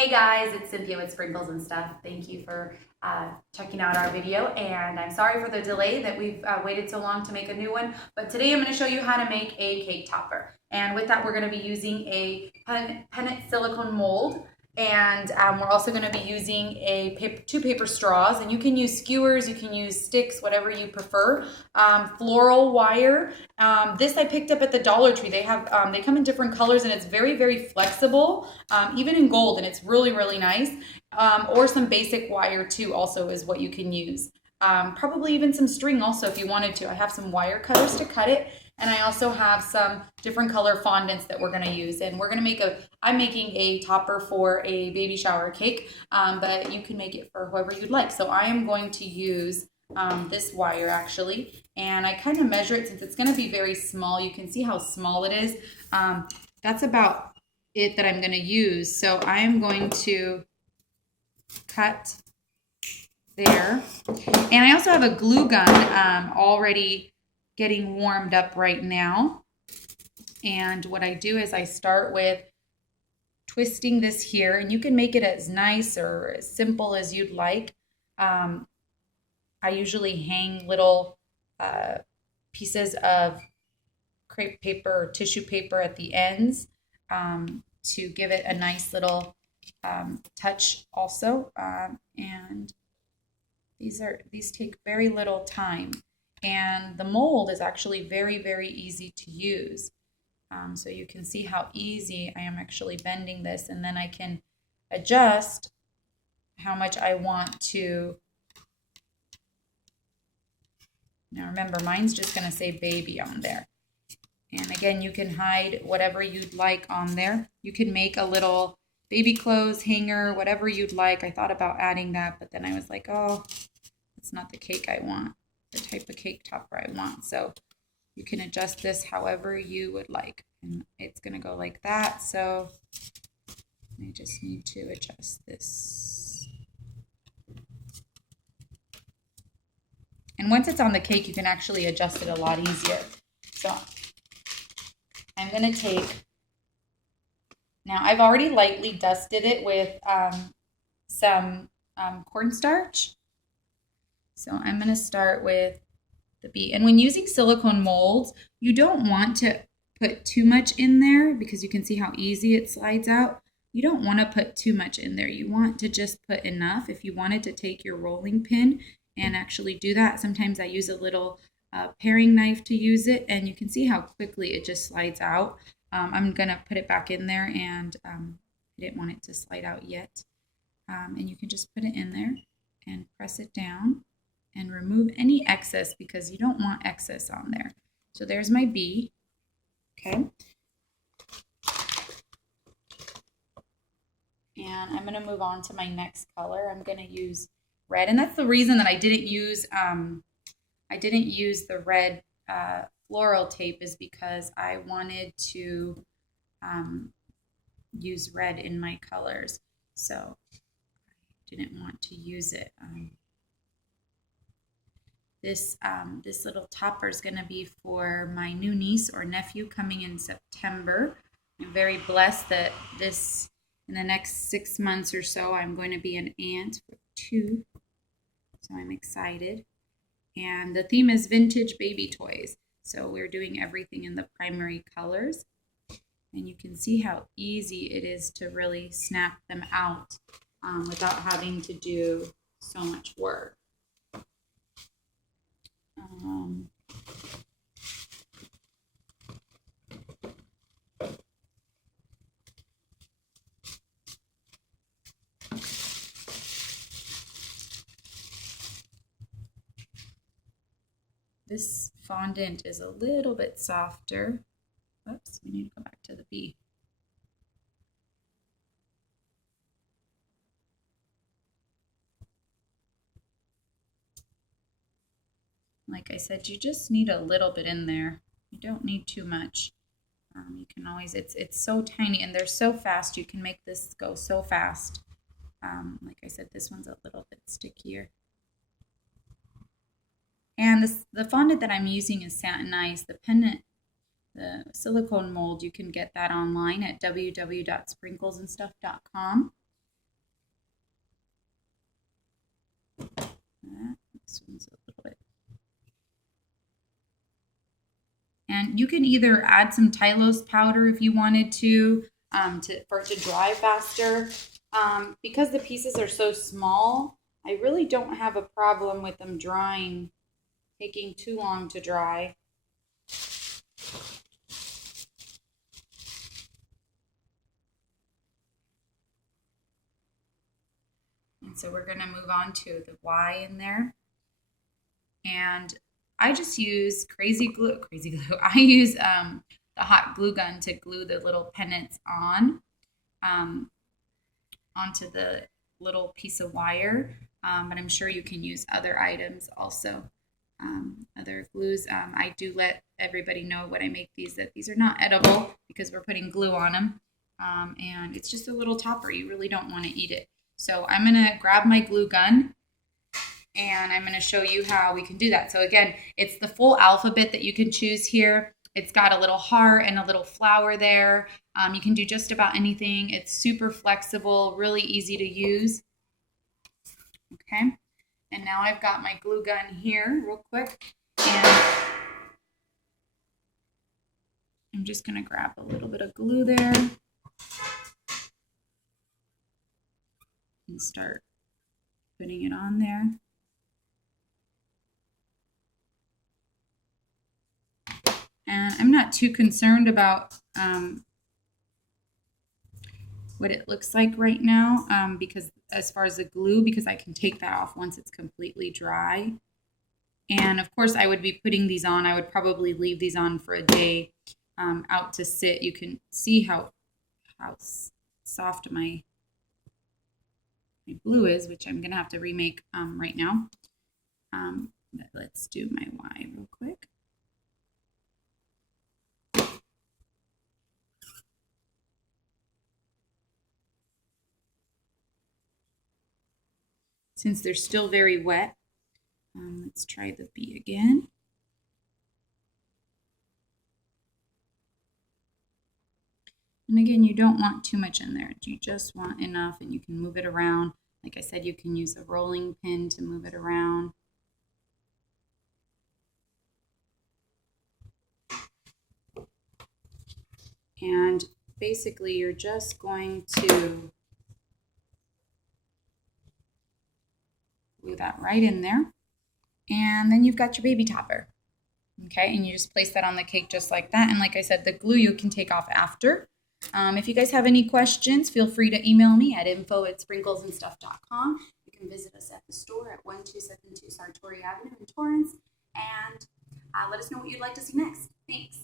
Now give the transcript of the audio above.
Hey guys, it's Cynthia with Sprinkles and Stuff. Thank you for checking out our video, and I'm sorry for the delay that we've waited so long to make a new one, but today I'm going to show you how to make a cake topper. And with that, we're going to be using a pennant silicone mold, and we're also going to be using two paper straws, and you can use skewers, you can use sticks, whatever you prefer. Floral wire. This I picked up at the Dollar Tree. They have they come in different colors, and it's very, very flexible, even in gold, and it's really, really nice. Or some basic wire too also is what you can use. Probably even some string also if you wanted to. I have some wire cutters to cut it, and I also have some different color fondants that we're going to use. And we're going to make I'm making a topper for a baby shower cake, but you can make it for whoever you'd like. So I am going to use this wire actually, and I kind of measure it since it's going to be very small. You can see how small it is. That's about it that I'm going to use. So I am going to cut there. And I also have a glue gun already getting warmed up right now. And what I do is I start with twisting this here, and you can make it as nice or as simple as you'd like. I usually hang little pieces of crepe paper or tissue paper at the ends to give it a nice little touch also. And these take very little time, and the mold is actually very, very easy to use. So you can see how easy I am actually bending this, and then I can adjust how much I want to. Now remember, mine's just going to say baby on there. And again, you can hide whatever you'd like on there. You can make a little baby clothes hanger, whatever you'd like. I thought about adding that, but then I was like, oh, that's not the cake I want, the type of cake topper I want. So you can adjust this however you would like. And it's going to go like that. So I just need to adjust this. And once it's on the cake, you can actually adjust it a lot easier. So I'm going to take, now I've already lightly dusted it with some cornstarch. So I'm going to start with the bee. And when using silicone molds, you don't want to put too much in there because you can see how easy it slides out. You don't want to put too much in there. You want to just put enough. If you wanted to take your rolling pin and actually do that, sometimes I use a little paring knife to use it, and you can see how quickly it just slides out. I'm going to put it back in there, and I didn't want it to slide out yet. And you can just put it in there and press it down and remove any excess because you don't want excess on there. So there's my bee. Okay. And I'm going to move on to my next color. I'm going to use red, and that's the reason that I didn't use the red floral tape, is because I wanted to use red in my colors, so I didn't want to use it. This little topper is going to be for my new niece or nephew coming in September. I'm very blessed that in the next 6 months or so, I'm going to be an aunt for 2. So I'm excited. And the theme is vintage baby toys. So we're doing everything in the primary colors. And you can see how easy it is to really snap them out without having to do so much work. This fondant is a little bit softer. Oops, we need to go back to the bee. Like I said, you just need a little bit in there. You don't need too much. You can always, it's so tiny and they're so fast. You can make this go so fast. Like I said, this one's a little bit stickier. And the fondant that I'm using is satinized. The pendant, the silicone mold, you can get that online at www.sprinklesandstuff.com. This one's a little bit. And you can either add some Tylose powder if you wanted to for it to dry faster. Because the pieces are so small, I really don't have a problem with them drying, taking too long to dry. And so we're going to move on to the Y in there. And I just use crazy glue. I use the hot glue gun to glue the little pennants on onto the little piece of wire. But I'm sure you can use other items also, other glues. I do let everybody know when I make these that these are not edible because we're putting glue on them. And it's just a little topper. You really don't want to eat it. So I'm going to grab my glue gun and I'm going to show you how we can do that. So again, it's the full alphabet that you can choose here. It's got a little heart and a little flower there. You can do just about anything. It's super flexible, really easy to use. Okay, and now I've got my glue gun here real quick. And I'm just going to grab a little bit of glue there and start putting it on there. And I'm not too concerned about what it looks like right now because as far as the glue, because I can take that off once it's completely dry. And of course I would be putting these on. I would probably leave these on for a day out to sit. You can see how soft my blue is, which I'm going to have to remake right now. But let's do my Y real quick. Since they're still very wet, let's try the B again. And again, you don't want too much in there. You just want enough, and you can move it around. Like I said, you can use a rolling pin to move it around. And basically, you're just going to glue that right in there. And then you've got your baby topper. Okay, and you just place that on the cake just like that. And like I said, the glue you can take off after. If you guys have any questions, feel free to email me at info@sprinklesandstuff.com. You can visit us at the store at 1272 Sartori Avenue in Torrance. And let us know what you'd like to see next. Thanks.